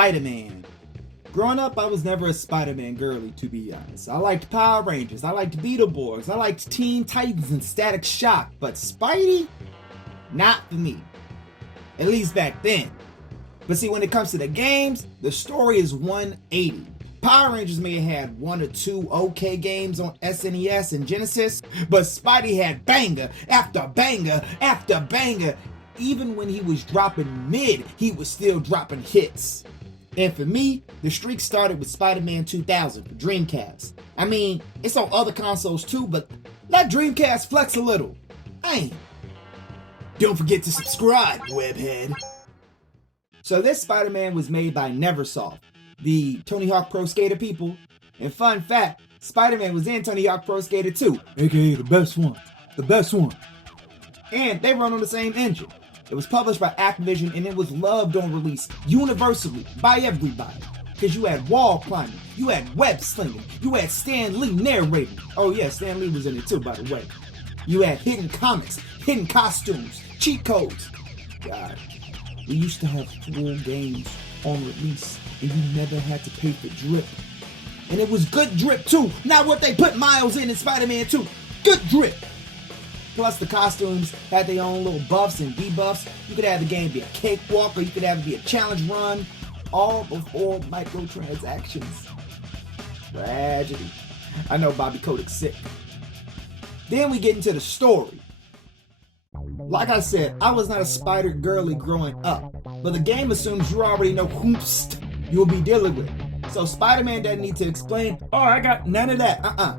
Spider-Man. Growing up, I was never a Spider-Man girly, to be honest. I liked Power Rangers, I liked Beetleborgs, I liked Teen Titans and Static Shock, but Spidey? Not for me. At least back then. But see, when it comes to the games, the story is 180. Power Rangers may have had one or two okay games on SNES and Genesis, but Spidey had banger after banger after banger. Even when he was dropping mid, he was still dropping hits. And for me, the streak started with Spider-Man 2000 for Dreamcast. I mean, it's on other consoles too, but let Dreamcast flex a little. Ain't. Don't forget to subscribe, webhead. So this Spider-Man was made by Neversoft, the Tony Hawk Pro Skater people. And fun fact, Spider-Man was in Tony Hawk Pro Skater 2, aka the best one. The best one. And they run on the same engine. It was published by Activision and it was loved on release universally by everybody. Because you had wall climbing, you had web slinging, you had Stan Lee narrating. Oh yeah, Stan Lee was in it too, by the way. You had hidden comics, hidden costumes, cheat codes. God, we used to have full games on release and you never had to pay for drip. And it was good drip too, not what they put Miles in Spider-Man 2. Good drip. Plus the costumes had their own little buffs and debuffs. You could have the game be a cakewalk or you could have it be a challenge run. All before microtransactions. Tragedy. I know Bobby Kodak's sick. Then we get into the story. Like I said, I was not a spider girly growing up, but the game assumes you already know whomst you'll be dealing with. So Spider-Man doesn't need to explain, oh, I got none of that.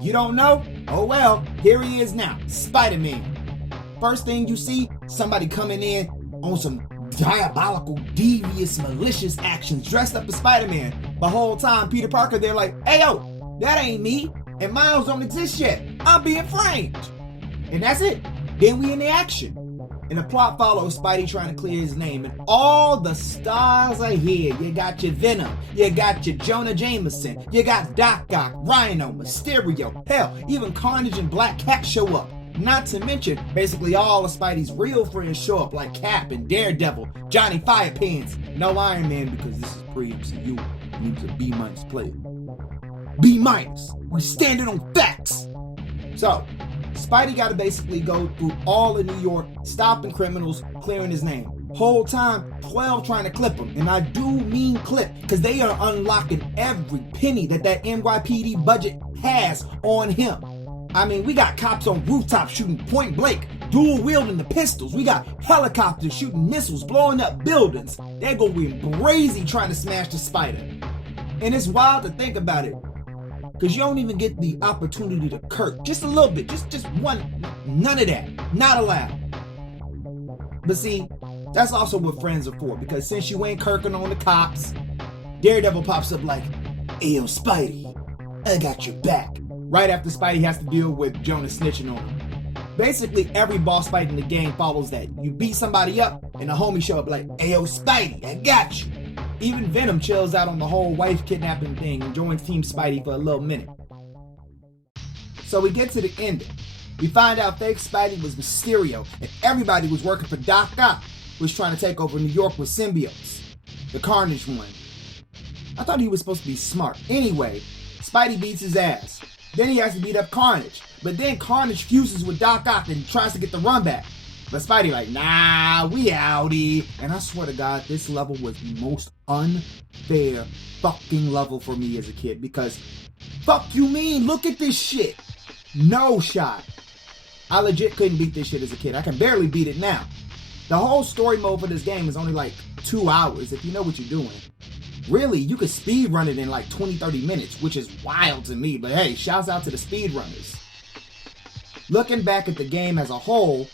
You don't know? Oh well, here he is now, Spider-Man. First thing you see, somebody coming in on some diabolical, devious, malicious actions dressed up as Spider-Man. The whole time, Peter Parker, they're like, hey yo, that ain't me, and Miles don't exist yet. I'm being framed. And that's it. Then we in the action. And the plot follows Spidey trying to clear his name, and all the stars are here. You got your Venom, you got your Jonah Jameson, you got Doc Ock, Rhino, Mysterio, hell, even Carnage and Black Cat show up. Not to mention, basically all of Spidey's real friends show up like Cap and Daredevil, Johnny Firepants. No Iron Man because this is pre-MCU. Needs a B- player. B-, we standing on facts. So, Spidey got to basically go through all of New York, stopping criminals, clearing his name. Whole time, 12 trying to clip him. And I do mean clip, because they are unlocking every penny that NYPD budget has on him. I mean, we got cops on rooftops shooting point blank, dual wielding the pistols. We got helicopters shooting missiles, blowing up buildings. They're going to be crazy trying to smash the Spider. And it's wild to think about it, because you don't even get the opportunity to kirk. Just a little bit. Just one. None of that. Not allowed. But see, that's also what friends are for. Because since you ain't kirking on the cops, Daredevil pops up like, "Ayo, Spidey, I got your back." Right after Spidey has to deal with Jonah snitching on him. Basically, every boss fight in the game follows that. You beat somebody up, and the homies show up like, "Ayo, Spidey, I got you." Even Venom chills out on the whole wife kidnapping thing and joins Team Spidey for a little minute. So we get to the ending. We find out fake Spidey was Mysterio and everybody was working for Doc Ock, who was trying to take over New York with symbiotes. The Carnage one. I thought he was supposed to be smart. Anyway, Spidey beats his ass. Then he has to beat up Carnage. But then Carnage fuses with Doc Ock and tries to get the run back. But Spidey like, nah, we outie. And I swear to God, this level was the most unfair fucking level for me as a kid. Because, fuck you mean? Look at this shit. No shot. I legit couldn't beat this shit as a kid. I can barely beat it now. The whole story mode for this game is only like 2 hours if you know what you're doing. Really, you could speed run it in like 20-30 minutes, which is wild to me. But hey, shouts out to the speedrunners. Looking back at the game as a whole,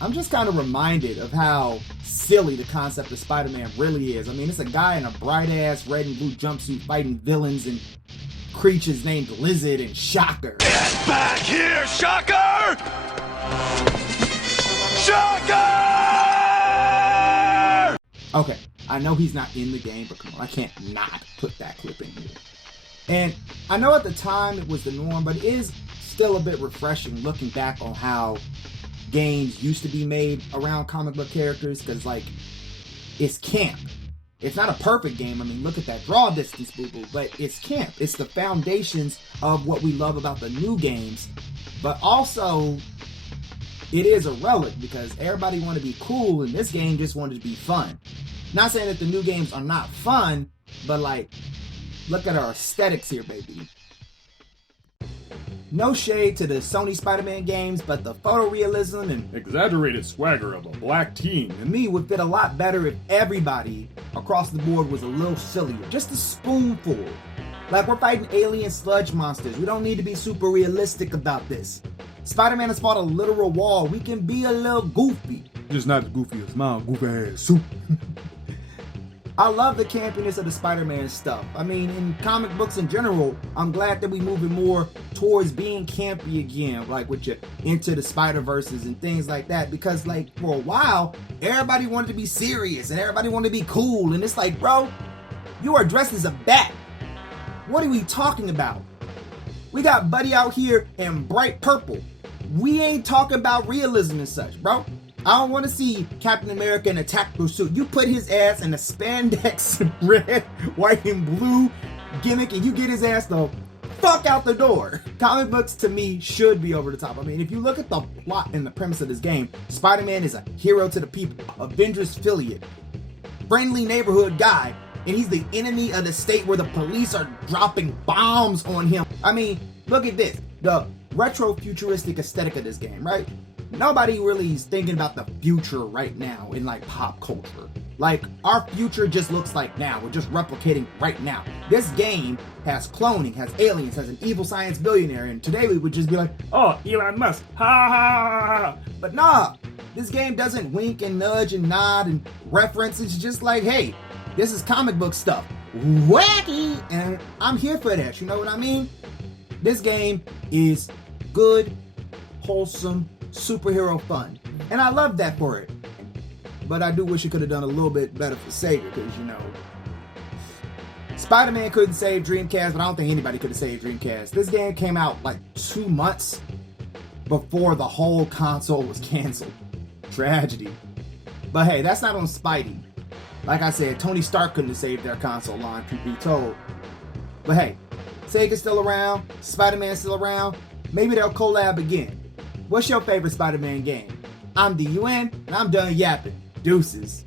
I'm just kind of reminded of how silly the concept of Spider-Man really is. I mean, it's a guy in a bright-ass red and blue jumpsuit fighting villains and creatures named Lizard and Shocker. Get back here, Shocker! Shocker! Okay, I know he's not in the game, but come on, I can't not put that clip in here. And I know at the time it was the norm, but it is still a bit refreshing looking back on how games used to be made around comic book characters, because like, it's camp. It's not a perfect game. I mean, look at that draw distance, boo-boo. But it's camp. It's the foundations of what we love about the new games. But also, it is a relic because everybody wanted to be cool, and this game just wanted to be fun. Not saying that the new games are not fun, but like, look at our aesthetics here, baby. No shade to the Sony Spider-Man games, but the photorealism and exaggerated swagger of a black teen to me would fit a lot better if everybody across the board was a little sillier. Just a spoonful. Like we're fighting alien sludge monsters. We don't need to be super realistic about this. Spider-Man has fought a literal wall. We can be a little goofy. Just not as goofy as my goofy ass soup. I love the campiness of the Spider-Man stuff. I mean, in comic books in general, I'm glad that we're moving more towards being campy again, like with your Into the Spider-Verses and things like that. Because, like, for a while, everybody wanted to be serious and everybody wanted to be cool. And it's like, bro, you are dressed as a bat. What are we talking about? We got Buddy out here in bright purple. We ain't talking about realism and such, bro. I don't want to see Captain America in a tactical suit. You put his ass in a spandex red, white, and blue gimmick and you get his ass the fuck out the door. Comic books to me should be over the top. I mean, if you look at the plot and the premise of this game, Spider-Man is a hero to the people, Avengers affiliate, friendly neighborhood guy, and he's the enemy of the state where the police are dropping bombs on him. I mean, look at this. The retro futuristic aesthetic of this game, right? Nobody really is thinking about the future right now in like pop culture. Like our future just looks like now. We're just replicating right now. This game has cloning, has aliens, has an evil science billionaire, and today we would just be like, oh, Elon Musk, ha ha ha ha. But nah, this game doesn't wink and nudge and nod and reference. It's just like, hey, this is comic book stuff. Wacky! And I'm here for that, you know what I mean? This game is good, wholesome, superhero fun. And I love that for it. But I do wish it could have done a little bit better for Sega, because, you know, Spider-Man couldn't save Dreamcast, but I don't think anybody could have saved Dreamcast. This game came out like 2 months before the whole console was canceled. Tragedy. But hey, that's not on Spidey. Like I said, Tony Stark couldn't have saved their console line, truth be told. But hey, Sega's still around, Spider-Man's still around. Maybe they'll collab again. What's your favorite Spider-Man game? I'm DUN, and I'm done yapping. Deuces.